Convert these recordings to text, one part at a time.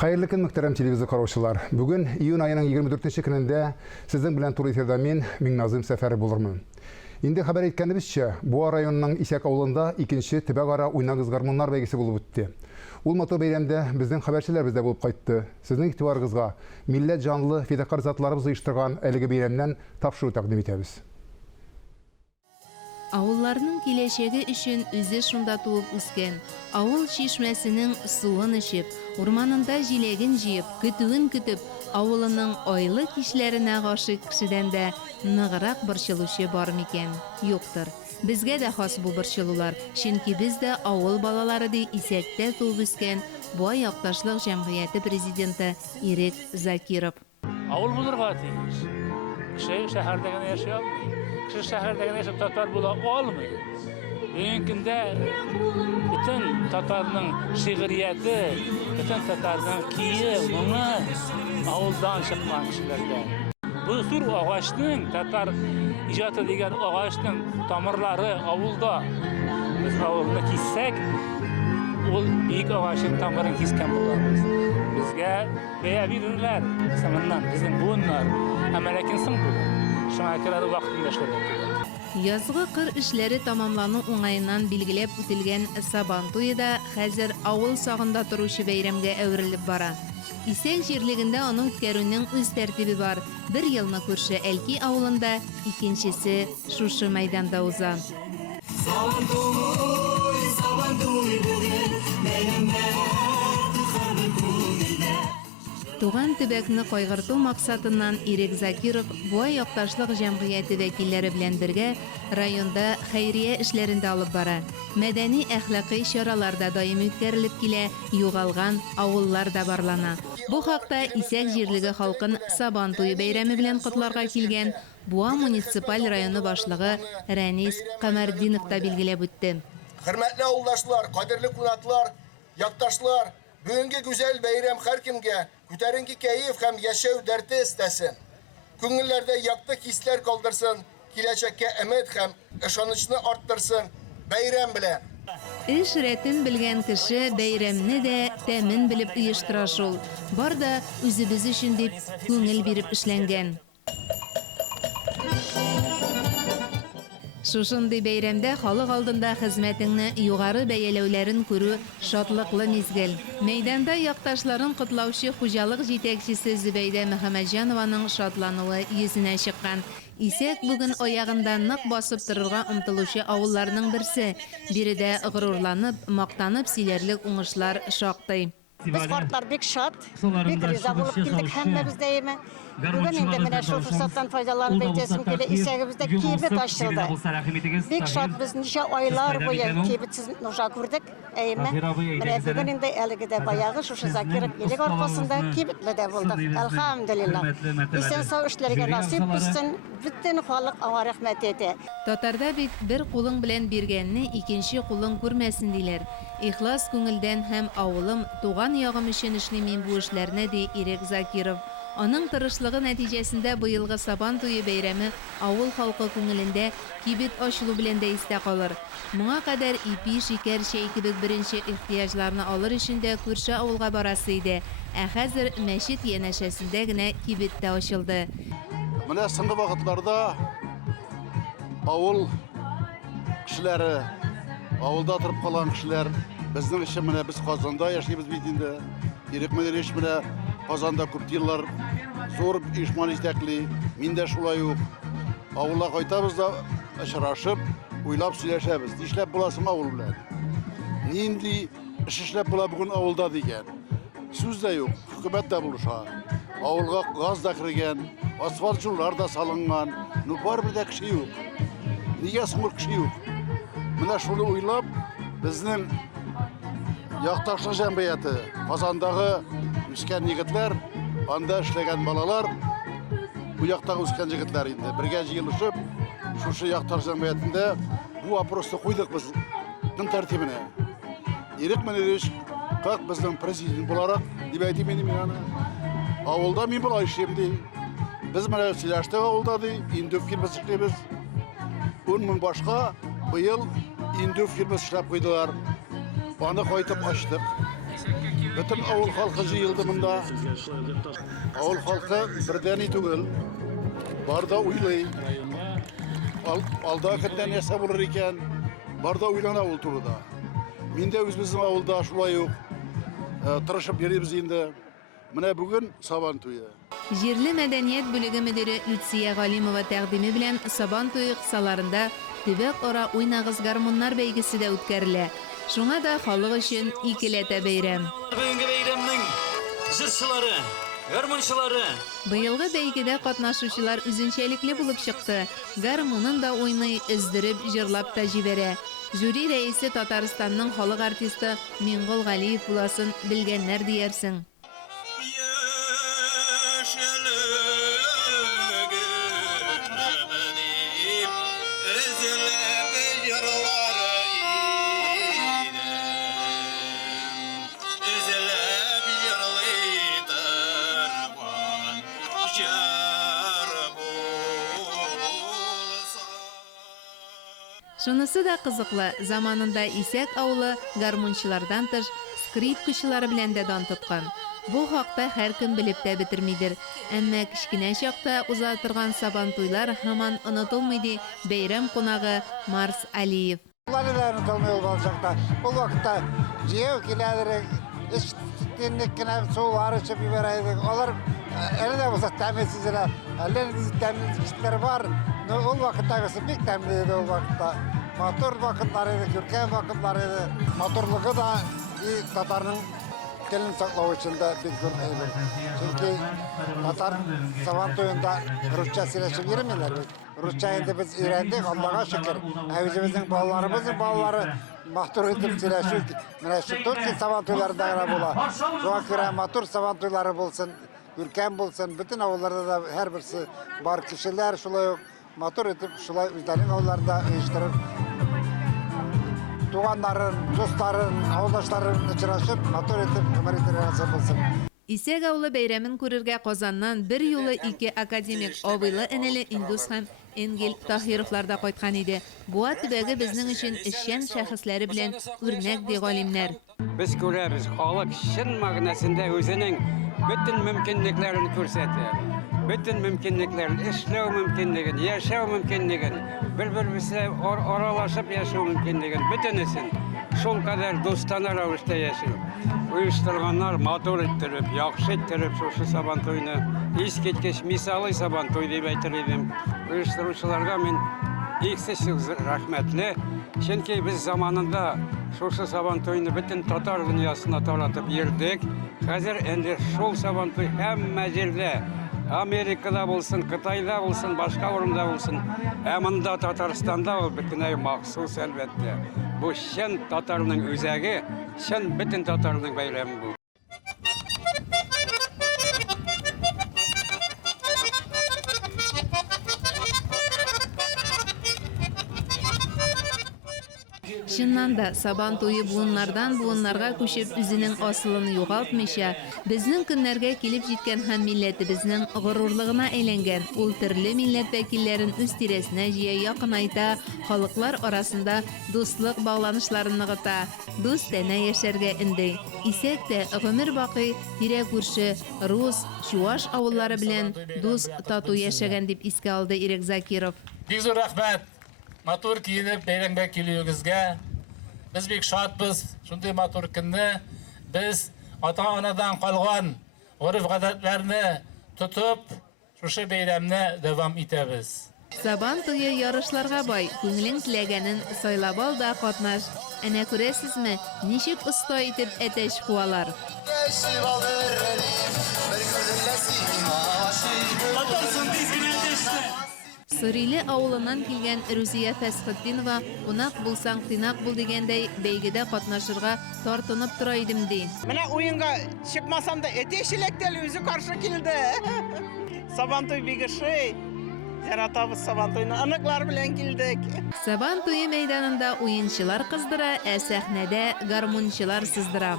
Hayırlı gün muhterem televizyon karşılar. Bugün iyun ayının 24 gününde sizin bilen tur etirde men Minnazım Seferi bulurmun. Indi haber etkendibizçe, Boğa rayonunun İsek avlunda ikinci Tibegara Uynagız Garmonlar beygisi bulup bitti. Ulmatu beyramda bizden haberçiler bizde bulup kayıttı. Sizin ihtibarınızga millet canlı fedakar zatlarımızı uyuşturgan eligi beyramdan tapşırуу takdim etebiz. Авылларның киләчәге өчен үзе шунда туып үскән, авыл чишмәсенең суын эчеп, урманында җиләген җыеп, көтүен көтеп, авылының айлы кичләренә гашык кешедән дә ныграк борчылучы бар микән? Юктыр. Безгә дә хас бу борчылулар, чөнки без дә авыл балалары ди Исәктә туып үскән Бай якташлык җәмгыяте президенты Ирек Закиров. Авыл булырга тиеш. Кеше шәһәрдә генә яшәй алмый. Kişi şehirde yaşayıp Tatar bula olmuyor. Bugünkünde bütün Tatar'ın şiiriyeti, bütün Tatar'ın kiyi, mumu avuldan çıkman kişilerde. Bu sur ağaçının, Tatar icat edilen ağaçının tamirleri avulda. Biz avulda kessek, o büyük ağaçın tamirini kesken bulamız. Bizge beya verirler, sanından bizim bunlar. Ama lakinsin bu. Язгы кыр эшләре тамамлану уңаеннан билгеләп үтелгән Сабан туе да хәзер авыл сагында торучы бәйрәмгә әверелеп бара. Исәк җирлегендә аның үткәрүнең үз тәртибе бар. Бер елны күрше Әлки авылында, икенчесе шушы мәйданда уза. Туган төбәкне кайгырту максатыннан Ирек Закиров Буай якташлык җәмгыяте вәкилләре белән бергә районда хәйрия эшләрендә алып бара. Мәдәни әхлакый чараларда даими үткәрелеп килә, югалган авыллар да барлана. Бу хакта Исәк җирлеге халкын Сабан туе бәйрәме белән котларга килгән Буа муниципаль районы башлыгы Рәнис Камардинов та билгеләп үтте. Хөрмәтле авылдашлар, кадерле кунаклар, якташлар, бүгенге güzel бәйрәм һәркемгә күтәренке кәеф һәм яшәү дәрте истәсен. Күңелләрдә якты хисләр калдырсын, киләчәккә өмет һәм ышанычны арттырсын. Бәйрәм белән. Эш рәтен белгән кеше бәйрәмне дә тәмен белеп оештыра шул. Бар да үзебез өчен дип күңел биреп эшләнгән. Шушындый бәйрәмдә халык алдында хезмәтеңне югары бәяләүләрен күрү шатлыклы мизгел. Мәйданда якташларын котлаучы хуҗалык җитәкчесе Зөбәйдә Мөхәммәтҗанованың шатлануы йөзенә чыккан. Исәк бүген аягында нык басып торырга омтылучы авылларның берсе. Биредә горурланып, мактанып сөйләрлек уңышлар шактый. Biz kartlar bek şat, bek rıza bulup geldik hemmemiz deyimi. Bugün indi mene şu fırsattan faydalanıp edeceğim ki İsəğimizdə kibit açıldı. Bek şat biz nice aylar boyu kibitsiz nuşa kurduk. Eymi. Mene bugün indi eligide bayağı şu Zakirov ilik arkasında kibitle de bulduk. Elhamdülillah. İsen sağ işlerine nasip bilsin. Bütün halk ona rahmet eti. Татарда бит бер кулың белән биргәнне икенче кулың күрмәсен диләр. Ихлас күңелдән һәм авылым, туган ягым өчен эшлим мин бу эшләрне ди Ирек Закиров. Аның тырышлыгы нәтиҗәсендә быелгы Сабан туе бәйрәме авыл халкы күңелендә кибет ачылу белән дә истә калыр. Моңа кадәр ипи, шикәр, чәй кебек беренче ихтияҗларны алыр өчен дә күрше авылга барасы иде. Ә хәзер мәчет янәшәсендә генә кибет тә ачылды. Менә соңгы вакытларда авыл кешеләре, авылда торып калган кешеләр, безнең өчен менә без Казанда яшибез бит инде. Ирек Мәдәнич менә Казанда күп еллар зур ишман итәкли, мин дә шулай ук. Авылга кайтабыз да очрашып, уйлап сөйләшәбез. Нишләп буласың авыл белән? Нинди эш эшләп була бүген авылда дигән. Сүз дә юк, хөкүмәт дә булыша. Авылга газ да кергән, асфальт юллар да салынган, ну бар бер дә кеше юк. Нигә соң кеше юк? Менә шуны уйлап, безнең якташлык җәмгыяте, Казандагы үскән егетләр, анда эшләгән балалар, бу яктагы үскән егетләр инде бергә җыелышып, шушы якташ җәмгыятендә бу вопросны куйдык без көн тәртибенә. Ирек Мәдәнич как безнең президент буларак дип әйтим мин аны. Авылда мин булай эшлим ди. Без менә сөйләштек авылда ди, инде фирмасы эшләбез. 10 мең башка быел инде фирмасы эшләп куйдылар. Аны кайтып ачтык. Bütün avul halkı jıyıldı bunda. Avul halkı birdeni tugul. Barda uylay. Alda hakikaten yasa bulur iken barda uylana avul turda. Minde özümüzün avulda şulay yok. Tırışıp yerimiz indi. Mine bugün Saban toyu. Җирле мәдәният бүлеге мөдире Лютсия Галимова тәкъдиме белән Сабан туе кысаларында төбәк ара уйнагыз гармуннар бәйгесе дә үткәрелә. Шуңа да халык өчен икеләтә бәйрәм. Бүгенге бәйрәмнең җырчылары, гармунчылары Быелгы бәйгедә катнашучылар үзенчәлекле булып чыкты. Гармунын да уйный, өздереп, җырлап та җибәрә. Жюри рәисе Татарстанның халык артисты Мингол Галиев буласын белгәннәр диярсең. Шунысы да кызыклы, заманында Исәк авылы гармунчылардан тыш скрипкачылары белән дә дан тоткан. Бу хакта һәркем белеп тә бетермидер. Әмма кичкенә чакта уза торган Сабан туйлар һаман онытылмый ди бәйрәм кунагы Марс Алиев. Bunlar unutulmuyor olacakta. Bu vakitte ciğer kilerleri işittiğindekine sular içip bibereydik. Onlar elinde olsa temizsizler. Ellerinde temizlikleri var. O vakitte bir temizliydi o vakitte. Motor vakitlarıydı, Türkiye vakitlarıydı. Motorluğu da Tatar'ın gelin saklağı içinde bir gün eğilir. Çünkü Tatar Saban toyunda Rusça sileşip yürümüyorlar. Rusça indi biz öğrendik, Allah'a şükür. Evimizin ballarımızın balları mahtur edip sileşip. Şu Türkiye Saban toylarında gara bula. Şu an göre mahtur Saban toyları bulsun, ülkem bulsun. Bütün avullarda da her birisi var kişiler şulay mahtur edip şulay üzerinin avullarında uyuşturur. Tuğanların, dostların, avuldaşların içiraşıp mahtur edip ömer itirazı bulsun. Исәк авылы бәйрәмен күрергә Казаннан бер юлы ике академик абыйлы энеле Индус һәм Энгел Таһировлар да кайткан иде. Буа төбәге безнең өчен эшчән шәхесләре белән үрнәк ди галимнәр. Biz görürüz, halk şın mağnasında özünün bütün mümkünlüklerini gösterdi. Bütün mümkünlüklerini, işlev mümkünlüğünü, yaşav mümkünlüğünü, birbirimize oralaşıp yaşav mümkünlüğünü, bütünüsün. Şol kadar dostana ravuşta yaşıyor. Uyuşturganlar motor ettirip, yaxşı ettirip şu Saban toyunu, is ketkeş misali Saban toyu deyip aytırıydım. Uyuşturucularga men eksesiz rahmetli. Çünkü biz zamanında şu Saban toyunu bütün Tatar dünyasına taratıp yerdik. Hazır endi şol Saban toyu hemme yerde, Amerika'da olsun, Kıtay'da olsun, başka orunda olsun. Hemen Tataristan'da ol bütün ay mahsus elbette. Bu şen Tatar'ın özəgi, şen bütün Tatar'ın bayramı bu. Чыннан да Сабан туе буыннардан буыннарга күчеп үзенең асылын югалтмыйча, безнең көннәргә килеп җиткән һәм милләтебезнең горурлыгына әйләнгән ул төрле милләт вәкилләрен үз тирәсенә җыя якынайта, халыклар арасында дуслык багланышларын ныгыта, дус тәнә яшәргә инде. Исәк тә гомер бакый тирә күрше рус, чуаш авыллары белән дус тату яшәгән дип искә алды Ирек Закиров. Бик зур рәхмәт. Матур киенеп бәйрәмгә килүегезгә. Без бик шатбыз. Шундый матур көнне без ата-анадан калган гореф-гадәтләрне тотып, шушы бәйрәмне дәвам итәбез. Сабан туе ярышларга бай, күңелең теләгәнен сайлап ал да катнаш. Әнә күрәсезме, ничек оста итеп әтәч куалар. Сыриле авылынан килгән Рузия Фәсхетдинова «Кунак булсаң, тыйнак бул» дигәндәй бәйгедә катнашырга тартынып тора идем ди. Менә уенга чыкмасам да этешелектәл үзе каршы килде. Сабан туй бигешей. Яратабыз Сабан туйны, аныклар белән килдек. Сабан туе мәйданында уенчылар кыздыра, ә сәхнәдә гармунчылар сыздыра.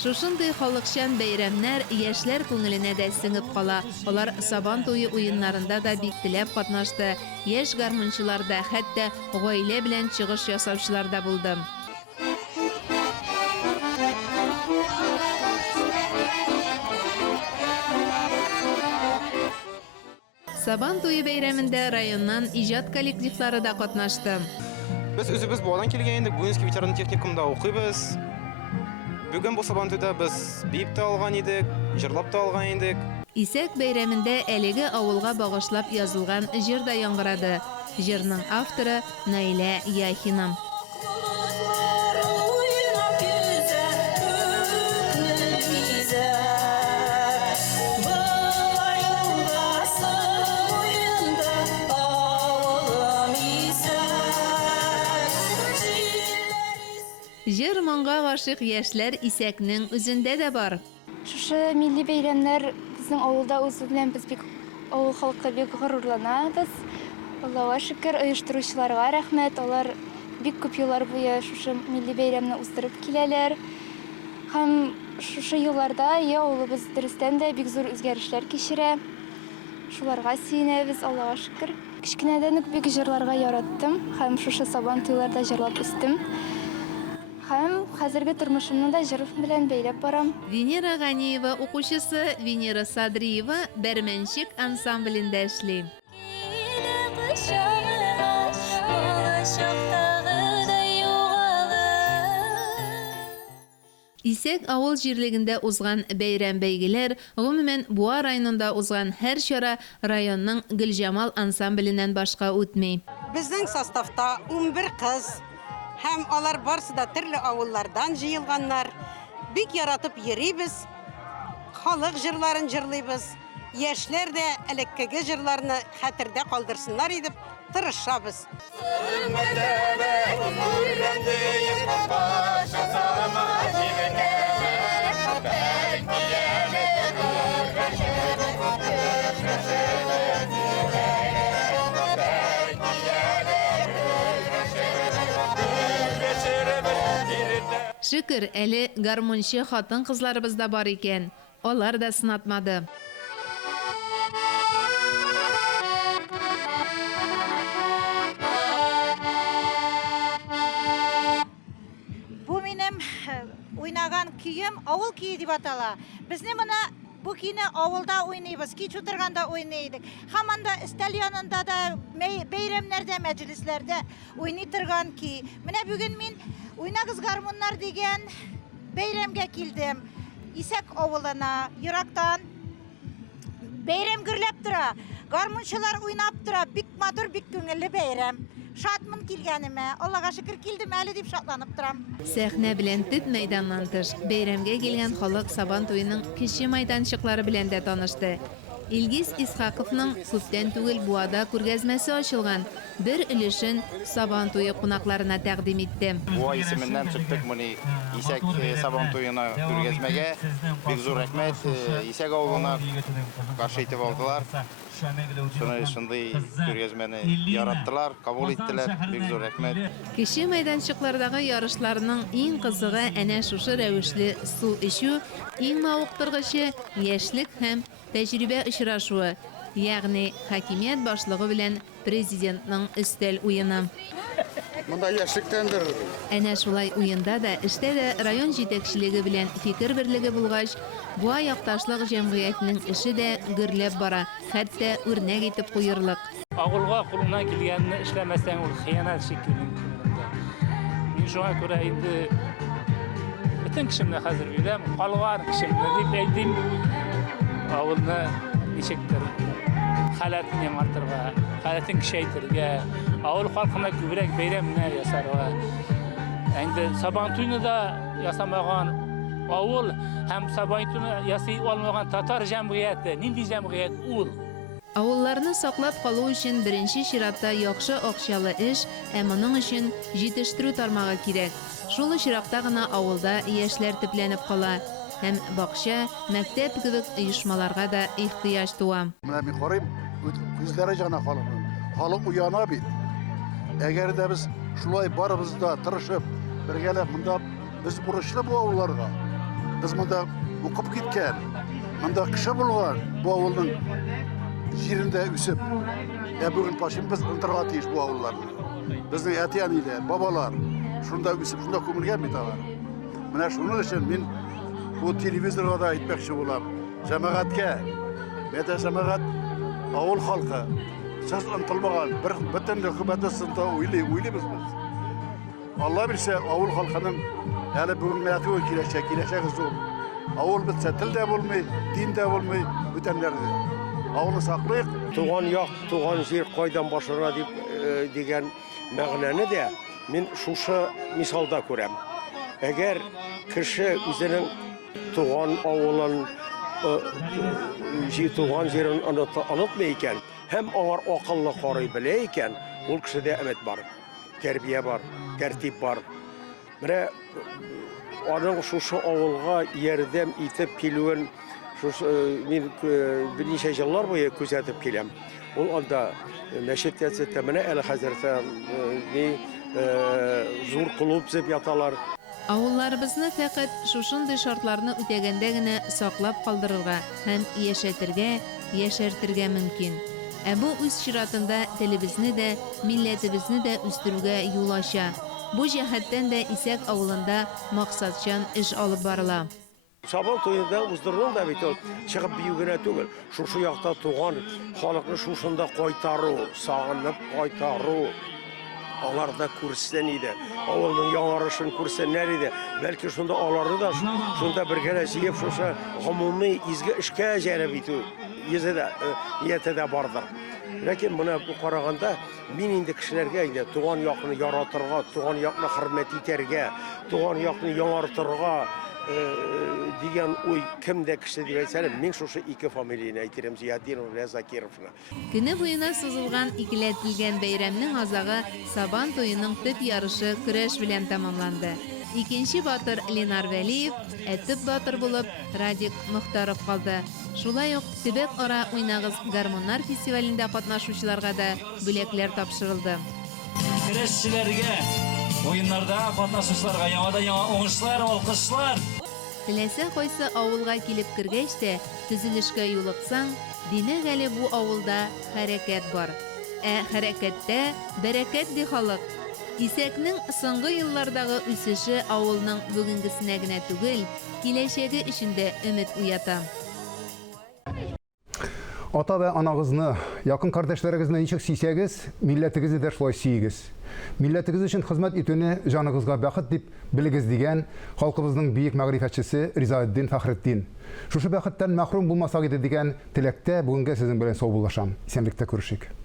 Шушындый халыкчан бәйрәмнәр яшьләр күңеленә дә сеңеп кала. Алар Сабан туе уеннарында да бик теләп катнашты. Яшь гармунчылар да, хәтта гаилә белән чыгыш ясаучылар да булды. Сабан туе бәйрәмендә районнан иҗат коллективлары да катнашты. Biz özümüz bu alan kelgen indik. Bugunski veteran техникумда укыйбыз. Бүген бу Сабан туйда biz бип та алган идек, җырлап та алган идек. Исәк бәйрәмендә әлеге авылга багышлап язылган җыр да яңгырады. Җырның авторы Наилә Яхина. Җыр моңга гашык яшьләр Исәкнең үзендә дә бар. Шушы милли бәйрәмнәр безнең авылда узу белән без бик авыл халкы бик горурланабыз. Аллаһка шөкер, оештыручыларга рәхмәт. Алар бик күп еллар буе шушы милли бәйрәмне уздырып киләләр. Һәм шушы елларда авылыбыз дөрестән дә бик зур үзгәрешләр кичерә. Шуларга сөенәбез, Аллаһка шөкер. Кичкенәдән үк бик җырларга яраттым һәм шушы Сабан туйларда җырлап үстем. Һәм хәзерге тормышымны да җыр белән бәйләп барам. Венера Ганиева укучысы Венера Садриева Бәрмәнчек ансамблендә эшли. Исәк авыл җирлегендә узган бәйрәм бәйгеләр, гомумән Буа районында узган һәр чара районның Гөлҗамал ансамбленнән башка үтми. Безнең составта 11 кыз. Һәм алар барсы да төрле авыллардан җыелганнар. Бик яратып йөрибез. Халык җырларын җырлыйбыз. Яшьләр дә элеккеге җырларны хәтердә калдырсыннар дип тырышабыз. Шөкер, әле гармунчы хатын-кызларыбыз да бар икән. Алар да сынатмады. Бу минем уйнаган көем авыл көе дип атала. Безне моны бу көйне авылда уйныйбыз, кич утырганда уйныйдык. Һәм анда өстәл янында да бәйрәмнәрдә, мәҗлесләрдә уйный торган көй. Менә бүген мин Уйнагыз гармуннар дигән бәйрәмгә килдем. Исәк авылына, ерактан бәйрәм гөрләп тора. Гармунчылар уйнап тора. Бик матур, бик күңелле бәйрәм. Шатмын килгәнемә. Аллаһка шөкер килдем әле дип шатланып торам. Сәхнә белән төп мәйданнан тыш бәйрәмгә килгән халык Сабан туеның кече мәйданчыклары белән дә танышты. Илгиз Исхаковның күптән түгел Буада күргәзмәсе ачылган. Бер өлешен Сабан туе кунакларына тәкъдим итте. Буа исеменнән чыктык моны Исәк Сабан туена күргәзмәгә. Бик зур рәхмәт Исәк авылына каршы итеп алдылар. Шундый күргәзмәне яраттылар, кабул иттеләр. Бик зур рәхмәт. Кече мәйданчыклардагы ярышларның иң кызыгы әнә шушы рәвешле су эчү, иң мавыктыргычы яшьлек һәм тәҗрибә очрашуы, ягъни хакимият башлыгы белән президентның өстәл уены. Монда яшьлектәндер. Әнә шулай уенда да, эштә дә район җитәкчелеге белән фикер берлеге булгач, Буа якташлык җәмгыятенең эше дә гөрләп бара, хәтта үрнәк итеп куерлык. Авылга кулыңнан килгәнне эшләмәсәң ул хыянат шикелле. Мин шуңа күрә инде бөтен кешемне хәзер бирәм, калган кешемне дип әйтим. Авылны ничектер халатын яңартырга, халатын кичәйтергә, авыл халкына күбрәк бәйрәмнәр ясарга. Инде Сабан туйны да ясамаган авыл һәм Сабан туйны ясый алмаган татар җәмгыяте, нинди җәмгыять ул? Авылларны саклап калу өчен беренче чиратта яхшы акчалы эш, ә моның өчен җитештерү тармагы кирәк. Шул очракта гына авылда яшьләр төпләнеп кала. Һәм бакча, мәктәп кебек оешмаларга да ихтыяҗ туа. Менә мин карыйм, күзләре җана халыкның. Халык уяна бит. Әгәр дә без шулай барыбыз да тырышып, бергәләп монда без бурычлы бу авылларга. biz mında okup gitken, mında kişi bulgan bu avulun yerinde üsüp, bugün paşın biz ıntırga tiyiş bu avullarını. Bizning atiyan ile, babalar, şunda üsüp, şunda kömülgen bitalar. Mana şunun için men bu televizorda da aytmoqchi bo'lam. Jamoatga, meta jamoat avul xalqi siz intilmagan bir butun hukumat sinda o'ylaymiz biz. Allah bilse avul xalqining hali bugungi kelajak zo'r. Avul bitsa tilda bo'lmay, dinda bo'lmay, butunlarda. Avulni saqlayıq. Tuğan yoq, tuğan yer qaydan başlara degan ma'noni de men şuşa misalda ko'ram. Agar kishi o'zining tuğan avulun tuğan yerini unutmayken, hem ağır akıllı qaray bileyken, ol kishida umid bor, terbiye var, tertib var. Mana onun şuşa avulga yordam etib keluen, men bir necha yillar bo'yi kuzatib kelam. Ol anda Neşetiyatı temene el hazırda zor klub deb yatalar. Авылларыбызны фақат шушындай шартларны үтәгәндә генә саклап калдырырга һәм яшәртергә мөмкин. Бу үз чиратында телебезне дә, милләтебезне дә үстерүгә юл ача. Бу җәһәттән дә Исәк авылында максатчан эш алып барыла. Сабан toyunda uzdurun da bit çıkıp büyüğüne түгел. Şu yakta tuğan halkını şuşunda qaytarı, sağınıp qaytarı. Onlar da kursen idi. Avulun yanarışın kursenler idi. Belki şunda aları da şunda bir kere ziyip şuşa umumi izgi işke cerib itu. Yete de bardır. Lakin buna bu qaraganda men indi kishilarga indi tuğan yoqni yaratırga, tuğan yoqni hurmat eterga, tuğan yoqni yanartırga degan o'y kimda kishi deb aytsam, men shu ikki familiyani aytaram, Ziyadinov va Zakirovni. Көне буена сузылган икеләтелгән бәйрәмнең азагы Сабан туеның төп ярышы көрәш белән тамамланды. Икенче батыр Ленар Вәлиев, төп батыр булып Радик Мөхтаров калды. Шулай ук Төбәк ара уйнагыз гармоннар фестивалендә катнашучыларга да бүләкләр тапшырылды. Көрәшчеләргә, oyunlarda катнашучыларга яңа уңышлар, алкышлар. Теләсә кайсы авылга килеп кергәч тә, төзелешкә юлыксаң, димәк әле бу авылда хәрәкәт бар. Хәрәкәттә бәрәкәт ди халык. Исәкнең соңгы еллардагы үсеше авылның бүгенгесенә генә түгел, киләчәге өчен дә өмет уята. Ата və anağızını, yakın kardeşlerinizni nичек сөйсәгез, milletinizi də şulay сөйегез. Milletiniz için hizmet etüni canınızga бәхет дип bilgiz degen halkımızın büyük mağrifetçisi Rizaeddin Fahrettin. Şuşu bәхеттән мәхрүм булмасак иде degen tilekte bugünkü sizin белән сау булашам. Исәнлектә күрешик.